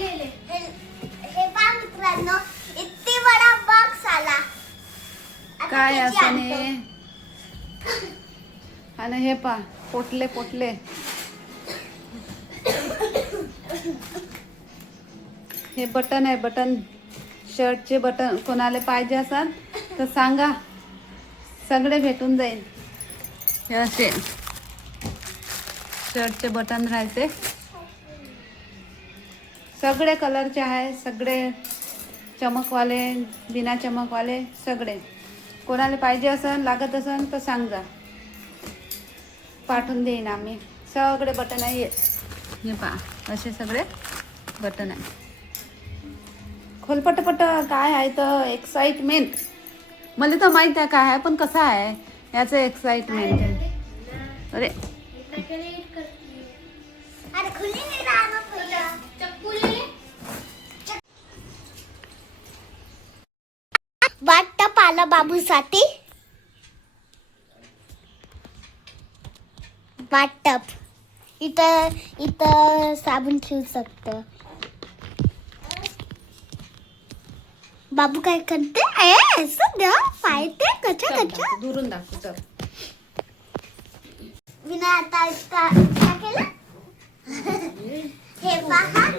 हे पहा मित्रांनो, इतकी बडा बॉक्स आला. आता काय त्याची असं आणतो. नाही. आणि हे पा पोटले पोटले. हे बटन आहे, बटन शर्टचे बटन. कोणाला पाहिजे असाल तर सांगा, सगळे भेटून जाईल. हे असे शर्टचे बटन राहायचे, सगळे कलरचे आहे, सगळे चमकवाले, बिना चमकवाले, सगळे. कोणाला पाहिजे असेल, लागत असेल तर सांग जा, पाठवून देईन आम्ही. सगळे बटन आहे. हे पहा असे सगळे बटन आहे. खोल पटपट. काय आहे तर एक्साइटमेंट. मला तर माहित आहे काय आहे, पण कसं आहे याचं एक्साइटमेंट आहे. अरे अरे खुली नाही राहणार पहिला. चक्कू ले. वाटप आलं बाबूसाठी. वाटप. इथं साबण ठेवू शकतं. बाबू काय करते? सध्या पाहते कच्चा कच्चा. दुरून दाखव. चल विना आता काय केलं? हे पहा.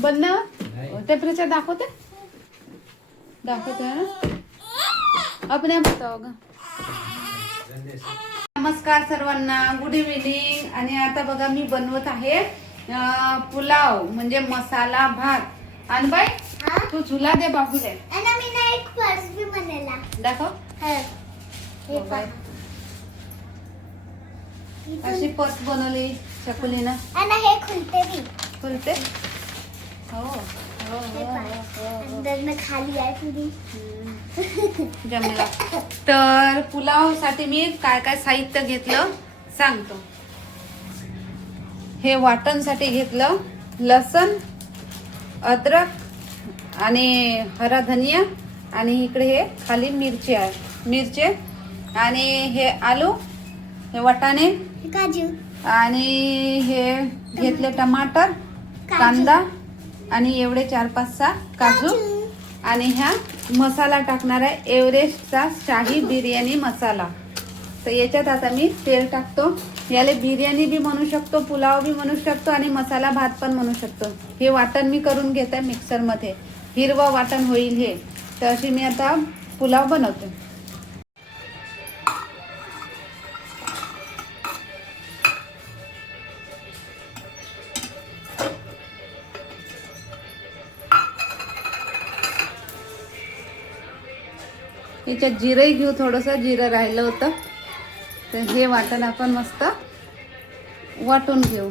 बंद टेम्परेचर दाखवते ना. आपण बताओ. नमस्कार सर्वांना, गुड इव्हिनिंग. आणि आता बघा मी बनवत आहे पुलाव, म्हणजे मसाला भात. आणि बाई तू झुला दे बाबूले. आणि मी ना एक पर्स भी बनवला. दाखव. हे पहा. अशी पर्स बनवली चकुलीनं. आणि हे खुलते भी. खुलते. हो हे पहा. अंदरनं खाली आहे पुरी. जमला. तर पुलावसाठी मी काय काय साहित्य घेतलं सांगतो. हे वाटणसाठी घेतलं लसण, अद्रक आणि हरा धनिया. आणि इकडे हे खाली मिरचे. आणि हे आलू, हे वाटाणे, काजू. आणि हे घेतले टमाटर, कांदा, आणि एवढे 4-5-6 काजू. आणि ह्या मसाला टाकणार आहे, एव्हरेस्टचा शाही बिर्याणी मसाला. तर याच्यात आता मी तेल टाकतो. याला बिर्याणी बी म्हणू शकतो, पुलाव बी म्हणू शकतो, आणि मसाला भात पण म्हणू शकतो. हे वाटण मी करून घेत आहे मिक्सरमध्ये. हिरवं वाटण होईल हे. तर अशी मी आता पुलाव बनवते. याच्यात जिरंही घेऊ, थोडंसं जिरं राहिलं होतं. तर हे वाटण आपण मस्त वाटून घेऊ.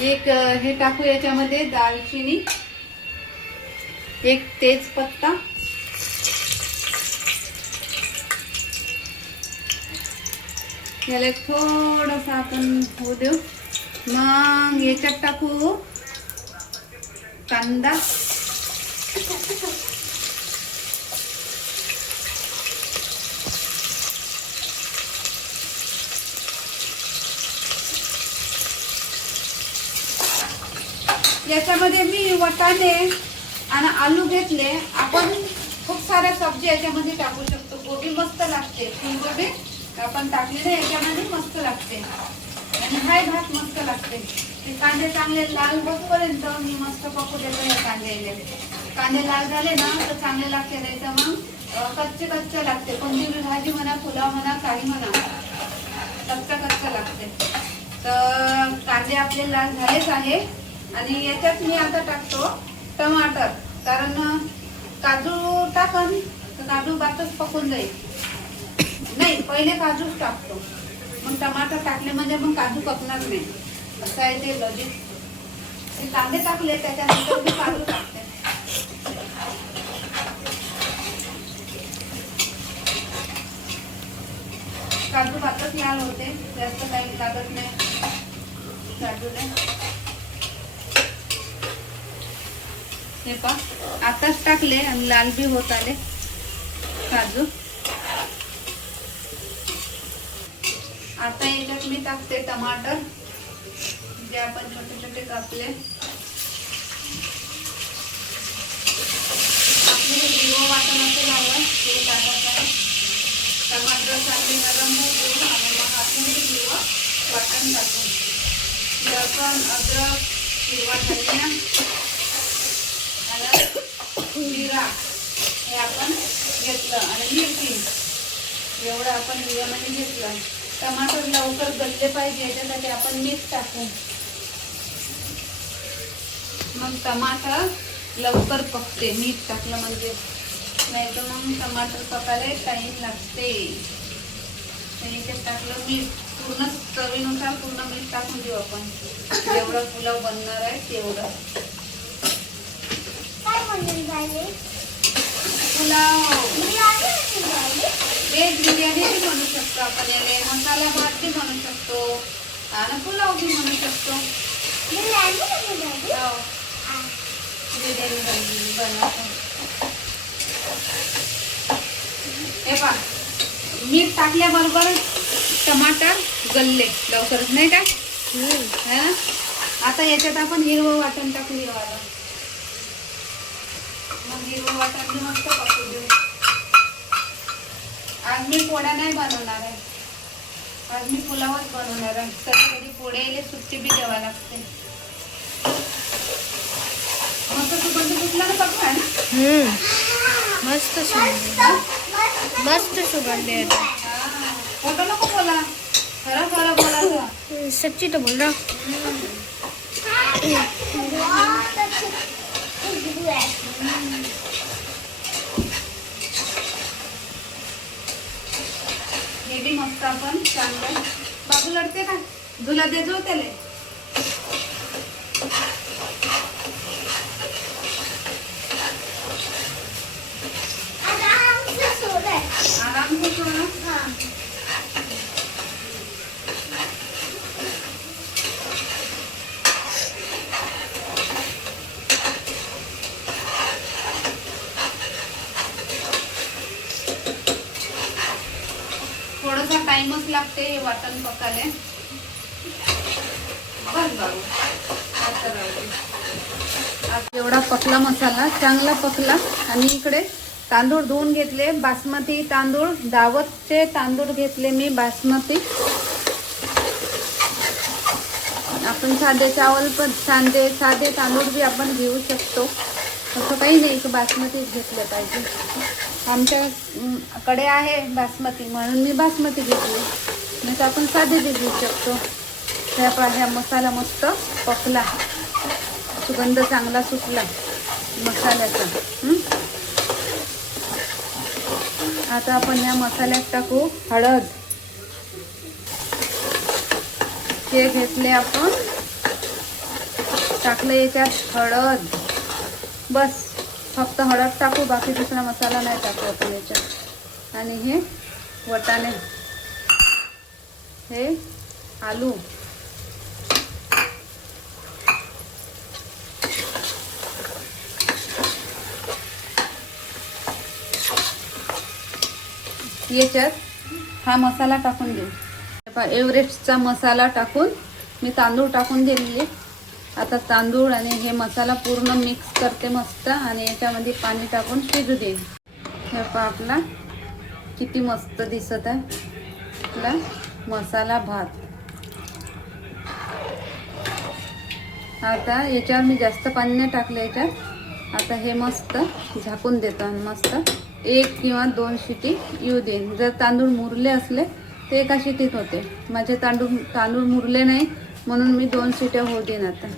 एक हे टाकू याच्यामध्ये, दालचिनी, एक तेजपत्ता, याला थोडस आपण होऊ देऊ. मग याच्यात टाकू कांदा, याच्यामध्ये मी वाटाणे आणि आलू घेतले. आपण खूप साऱ्या सब्जी याच्यामध्ये टाकू शकतो. गोबी मस्त लागते, फुलगोबी आपण टाकली ना याच्यामध्ये मस्त लागते. आणि हाय भात मस्त लागते. ते कांदे चांगले लाल होतपर्यंत मी मस्त पकू देतो. हे कांदे लाल झाले ना तर चांगले लागते, नाही तर मग कच्चे लागते. कोणती भाजी म्हणा, पुलाव म्हणा, काही म्हणा, कच्चा लागते. तर कांदे आपले लाल झालेच आहे. आणि याच्यात मी आता टाकतो टमाटर, कारण काजू टाकन तर काजू भातच पकून जाईल. नाही, पहिले काजूच टाकतो, मग टमाटर टाकले म्हणजे मग काजू पकणार नाही. असं आहे ते लॉजिक. ते कांदे टाकले त्याच्यानंतर मी काजू टाकते. काजू भातच लाल होते, जास्त काही लागत नाही काजूला. हे पा आताच टाकले आणि लाल बी होत आले काजू. आता याच्यात मी टाकते टमाटर जे आपण छोटे छोटे कापले. आपले हिरवं वाटणाचं झालं ते टाकत आहे. टमाटर चांगले नरम होऊन आणि मग आपण हिरवं वाटण टाकू. लसूण अद्रक हिरवा धनिया जिरा हे आपण घेतलं आणि मिरची एवढं आपण हिरव्यामध्ये घेतलं. टमाटर लवकर गलले पाहिजे याच्यासाठी आपण मीठ टाकू. मग टमाटर लवकर पकते मीठ टाकलं म्हणजे, नाही तर मग टमाटर पकायला टाइम लागते. याच्यात टाकलं मीठ पूर्ण चवीनुसार पूर्ण मीठ टाकून देऊ आपण. जेवढं पुलाव बनणार आहे तेवढं. पुलाव व्हेज बिर्याणी बी बनवू शकतो आपण. याने मसाला भात बी बनवू शकतो आणि पुलाव बी बनवू शकतो. बिर्याणी बनवतो. हे पहा मीठ टाकल्याबरोबर टमाटर गलले लवकरच नाही का. आता याच्यात आपण हिरवं वाटण टाकली. मग हिरवं वाटण मस्त पकू देऊ. आज मी पोळ्या नाही बनवणार आहे, आज मी पुलावच बनवणार आहे. कधी कधी पोळ्याला सुट्टी बी द्यावा लागते. मस्त सुगंध सुटला ना पकवान. मस्त सुगंध, मस्त सुगंध येतो. खोटं नको बोला, खरं खरं बोलायचं. सच्ची तो बोल रहा. हे बी मस्त आपण चांगलं. बाबू लढते का तुला दे जो त्याले. आराम से सोना. थोडासा टाइमच लागते हे वाटण पकायला. बस बाबू आता एवढा पकला मसाला चांगला पकला. आणि इकडे तांदूळ धुवून घेतले बासमती तांदूळ. दावतचे तांदूळ घेतले मी बासमती. आपण साधे चावल पण साधे तांदूळ बी आपण घेऊ शकतो, असं काही नाही की बासमतीच घेतलं पाहिजे. आमच्याकडे आहे बासमती म्हणून मी बासमती घेतली, नाही तर आपण साधे बी घेऊ शकतो. ह्या मसाला मस्त पकला, सुगंध चांगला सुटला मसाल्याचा. आता आपण या मसाल्यात टाकू हळद. हे घेतले आपण, टाकलं याच्यात हळद. बस फक्त हळद टाकू, बाकी दुसरा मसाला नाही टाकू आपण याच्यात. आणि हे वाटाणे, हे आलू, याच्यात हा मसाला टाकून देऊ. एव्हरेस्टचा मसाला टाकून मी तांदूळ टाकून दिलेले. आता तांदूळ आणि हे मसाला पूर्ण मिक्स करते मस्त आणि याच्यामध्ये पाणी टाकून शिजू देईन. हे पहा आपला किती मस्त दिसत आहे आपला मसाला भात. आता याच्यावर मी जास्त पाणी नाही टाकलं याच्यात. आता हे मस्त झाकून देतो आणि मस्त 1 किंवा 2 शिटी येऊ देईन. जर तांदूळ मुरले असले ते एका शिटीत होते. माझे तांदूळ मुरले नाही म्हणून मी 2 शिट्या होऊ देईन. आता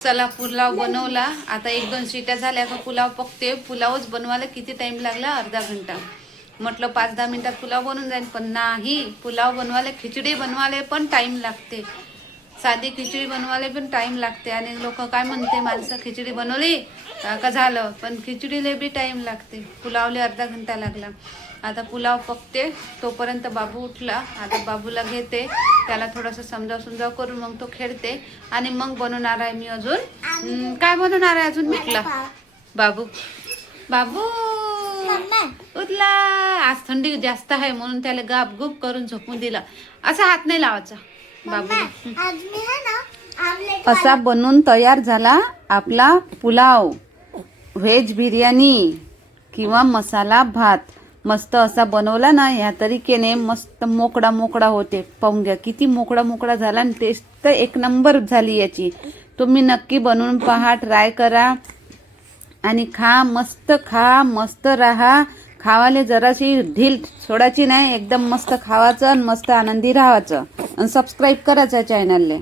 चला पुलाव बनवला. आता 1-2 शिट्या झाल्या का पुलाव पकते. पुलावच बनवायला किती टाइम लागला, अर्धा घंटा. म्हटलं 5-10 मिनिटात पुलाव बनून जाईल, पण नाही. पुलाव बनवायला खिचडी बनवायला पण टाइम लागते. साधी खिचडी बनवायला पण टाइम लागते आणि लोक काय म्हणते माणसं खिचडी बनवली का झालं, पण खिचडीला बी टाइम लागते. पुलावले अर्धा घंटा लागला. आता पुलाव पकते तोपर्यंत बाबू उठला. आता बाबूला घेते, त्याला थोडंसं समजाव करून मग तो खेळते आणि मग बनवणार आहे मी अजून काय बनवणार आहे अजून म्हटलं बाबू बाबू उठला. आज थंडी जास्त आहे म्हणून त्याला गाप गुप करून झोपून दिला. असा हात नाही लावायचा बाबू. आज मी है ना आमलेट असा बनवून तयार झाला आपला पुलाव, व्हेज बिर्याणी किंवा मसाला भात. मस्त असा बनवला ना ह्या तरीकेने मस्त मोकळा मोकळा होते. पाहून घ्या किती मोकळा मोकळा झाला आणि टेस्ट तर एक नंबर झाली याची. तुम्ही नक्की बनवून पहा, ट्राय करा आणि खा, मस्त राहा. खावाले जराशी ढील सोडायची नाही, एकदम मस्त खावायचं आणि मस्त आनंदी राहायचं. आणि सबस्क्राईब करायचं चॅनलले.